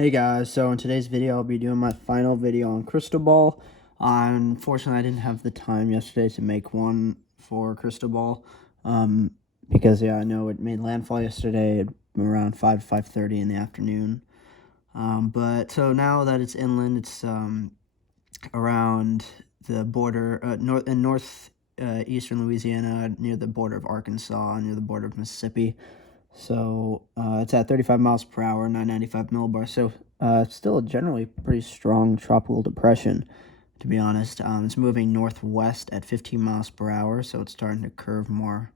Hey guys, so in today's video I'll be doing my final video on Crystal Ball. Unfortunately I didn't have the time yesterday to make one for Crystal Ball, because I know it made landfall yesterday at around 5:30 in the afternoon. But so now that it's inland, it's around the border, eastern Louisiana, near the border of Arkansas, near the border of Mississippi. So it's at 35 miles per hour, 995 millibars. So it's still a generally pretty strong tropical depression, to be honest. It's moving northwest at 15 miles per hour, so it's starting to curve more.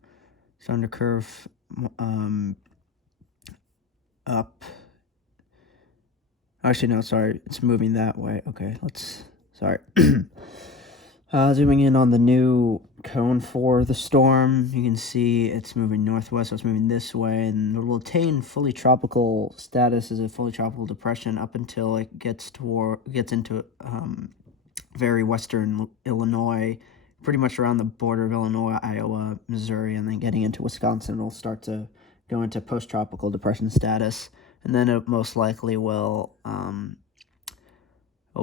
Starting to curve up. Actually, no, sorry. It's moving that way. Okay, sorry. Zooming in on the new cone for the storm, you can see it's moving northwest, so it's moving this way, and it will attain fully tropical status as a fully tropical depression up until it gets into very western Illinois, pretty much around the border of Illinois, Iowa, Missouri, and then getting into Wisconsin. It'll start to go into post-tropical depression status, and then it most likely will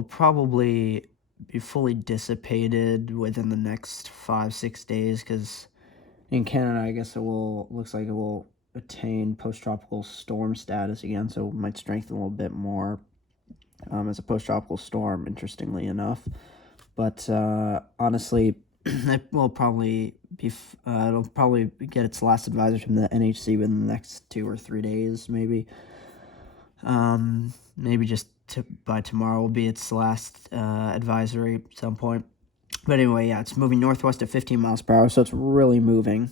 probably be fully dissipated within the next 5-6 days, because in Canada, I guess looks like it will attain post-tropical storm status again, so it might strengthen a little bit more as a post-tropical storm, interestingly enough. But honestly, it will probably be it'll probably get its last advisory from the NHC within the next 2 or 3 days, maybe. Maybe just by tomorrow will be its last advisory at some point. But anyway, yeah, it's moving northwest at 15 miles per hour, so it's really moving.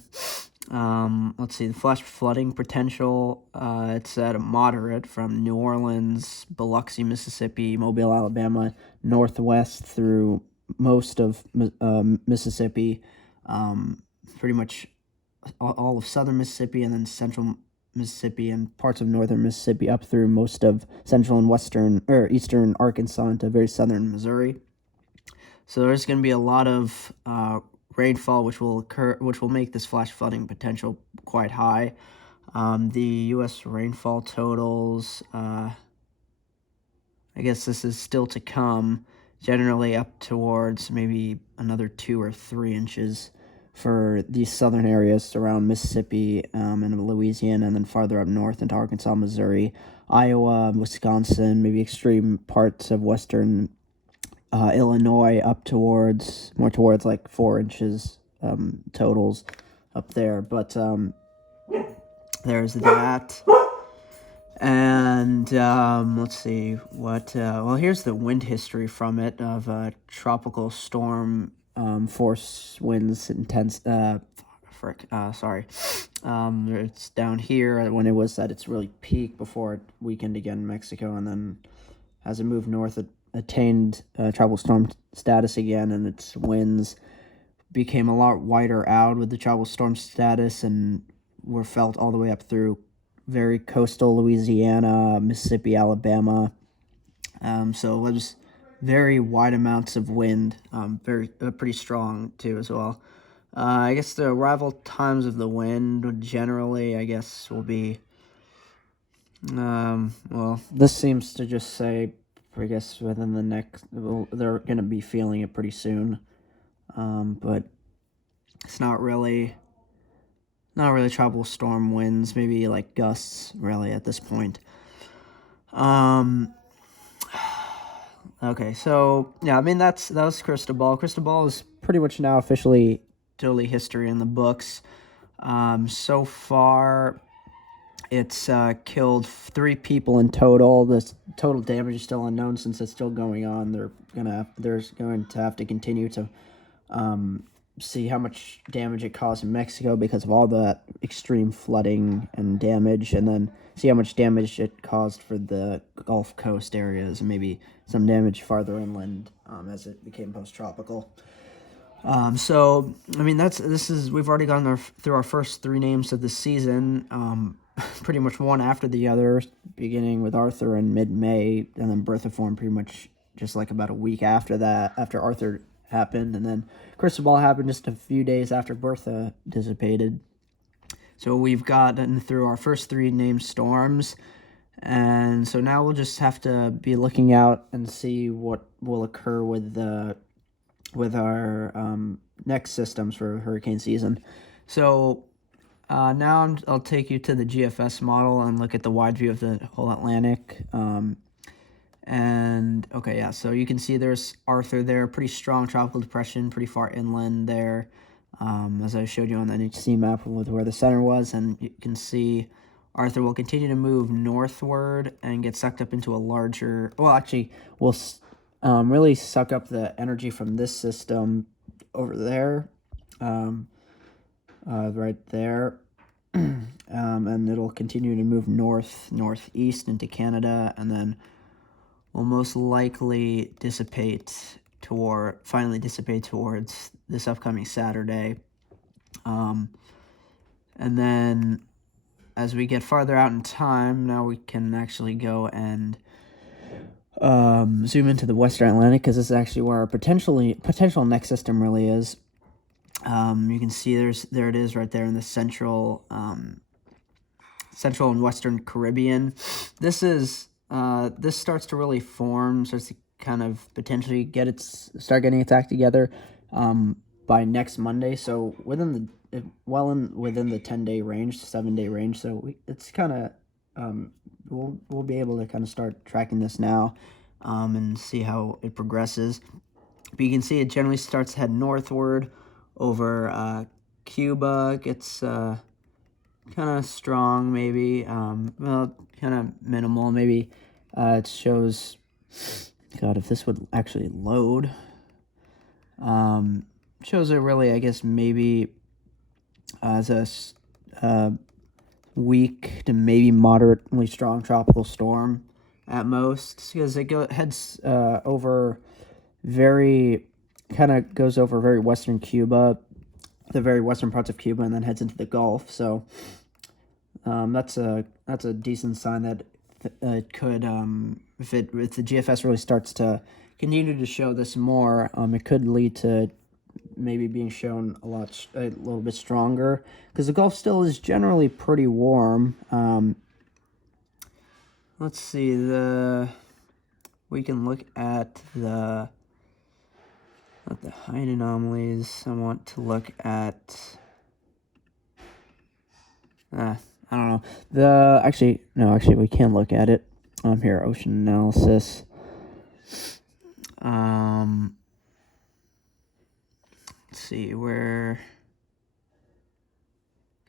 Let's see, the flash flooding potential, it's at a moderate from New Orleans, Biloxi, Mississippi, Mobile, Alabama, northwest through most of Mississippi, pretty much all of southern Mississippi, and then central Mississippi and parts of northern Mississippi up through most of central and eastern Arkansas into very southern Missouri. So there's going to be a lot of rainfall, which will make this flash flooding potential quite high. The U.S. rainfall totals, I guess this is still to come, generally up towards maybe another 2 or 3 inches for these southern areas around Mississippi and Louisiana, and then farther up north into Arkansas, Missouri, Iowa, Wisconsin, maybe extreme parts of western Illinois, up more towards like 4 inches totals up there. But there's that. And let's see what. Well, here's the wind history from it of tropical storm force winds intense. It's down here when it was at its really peak before it weakened again in Mexico, and then as it moved north, it attained tropical storm status again, and its winds became a lot wider out with the tropical storm status and were felt all the way up through very coastal Louisiana, Mississippi, Alabama. So it was very wide amounts of wind, pretty strong too as well. I guess the arrival times of the wind would generally, I guess, will be, well, this seems to just say, I guess, within the next, they're going to be feeling it pretty soon, but it's not really tropical storm winds, maybe like gusts, really, at this point. Okay, so, yeah, I mean, that was Crystal Ball. Crystal Ball is pretty much now officially totally history in the books. So far, it's killed 3 people in total. The total damage is still unknown since it's still going on. They're going to have to continue to see how much damage it caused in Mexico because of all that extreme flooding and damage, and then see how much damage it caused for the Gulf Coast areas, and maybe some damage farther inland as it became post-tropical. So, I mean, we've already gone through our first 3 names of the season, pretty much one after the other, beginning with Arthur in mid-May, and then Bertha formed pretty much just like about a week after that, after Arthur happened, and then Crystal Ball happened just a few days after Bertha dissipated. So we've gotten through our first 3 named storms, And so now we'll just have to be looking out and see what will occur with our next systems for hurricane season. So now I'll take you to the GFS model and look at the wide view of the whole Atlantic. And okay, yeah, so you can see there's Arthur there, pretty strong tropical depression, pretty far inland there, as I showed you on the NHC map with where the center was. And you can see Arthur will continue to move northward and get sucked up into a larger, well, actually, will really suck up the energy from this system over there, right there. And it'll continue to move northeast into Canada, and then will most likely finally dissipate towards this upcoming Saturday. And then as we get farther out in time, now we can actually go and zoom into the Western Atlantic, because this is actually where our potential next system really is. You can see there it is right there in the central and Western Caribbean. This starts to really form, starts to kind of potentially start getting its act together by next Monday. So within the 10-day range, 7-day range. So it's kind of we'll be able to kind of start tracking this now and see how it progresses. But you can see it generally starts to head northward over Cuba, gets kind of strong, maybe, well, kind of minimal, maybe. It shows, God, if this would actually load, shows it really, I guess, maybe as a weak to maybe moderately strong tropical storm at most, because it heads over goes over very western Cuba, the very western parts of Cuba, and then heads into the Gulf. So that's a decent sign that it could, if the GFS really starts to continue to show this more, it could lead to maybe being shown a little bit stronger, because the Gulf still is generally pretty warm. Let's see, we can look at the height anomalies. I want to look at I don't know. Actually, we can look at it. Here, ocean analysis. Let's see where.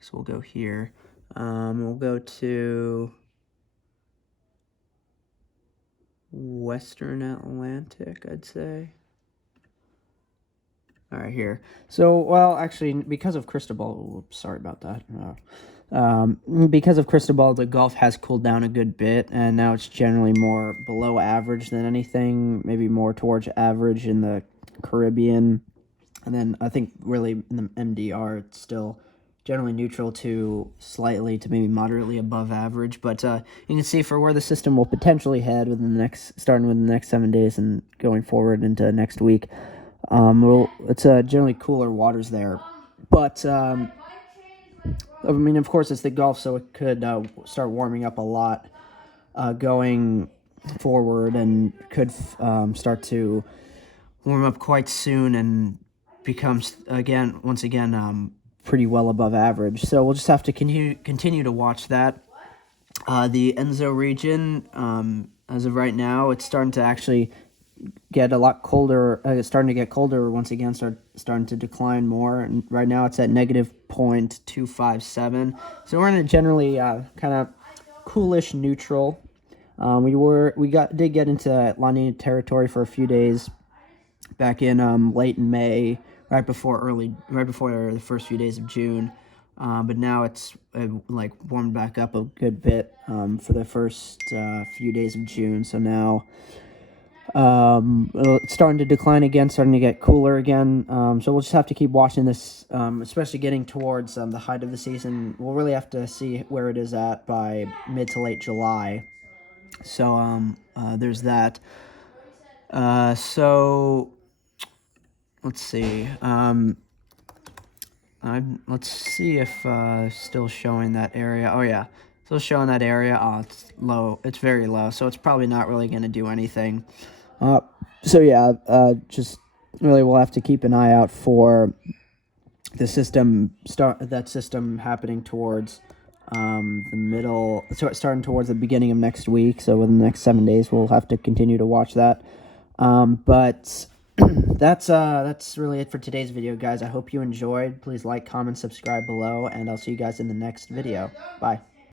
So we'll go here. We'll go to Western Atlantic, I'd say. All right, here. So, well, actually, because of Cristobal, sorry about that. Because of Cristobal, the Gulf has cooled down a good bit, and now it's generally more below average than anything, maybe more towards average in the Caribbean. And then I think really in the MDR, it's still generally neutral to slightly to maybe moderately above average. But you can see for where the system will potentially head starting within the next 7 days and going forward into next week. It's generally cooler waters there. But I mean, of course, it's the Gulf, so it could start warming up a lot going forward, and could start to warm up quite soon and becomes once again pretty well above average. So we'll just have to continue to watch that. The Enzo region, as of right now, it's starting to actually get a lot colder. It's starting to get colder once again. Starting to decline more, and right now it's at negative 0.257. So we're in a generally kind of coolish neutral. We did get into La Nina territory for a few days back in late May, right before the first few days of June. But now it's warmed back up a good bit for the first few days of June. So now it's starting to decline again, starting to get cooler again. So we'll just have to keep watching this, especially getting towards the height of the season. We'll really have to see where it is at by mid to late July. So there's that. So let's see. Let's see if still showing that area. Oh yeah. So it's showing that area. Oh, it's low. It's very low. So it's probably not really going to do anything. So yeah, just really we'll have to keep an eye out for the system happening towards the middle, so starting towards the beginning of next week. So within the next 7 days, we'll have to continue to watch that. But that's really it for today's video, guys. I hope you enjoyed. Please like, comment, subscribe below, and I'll see you guys in the next video. Bye.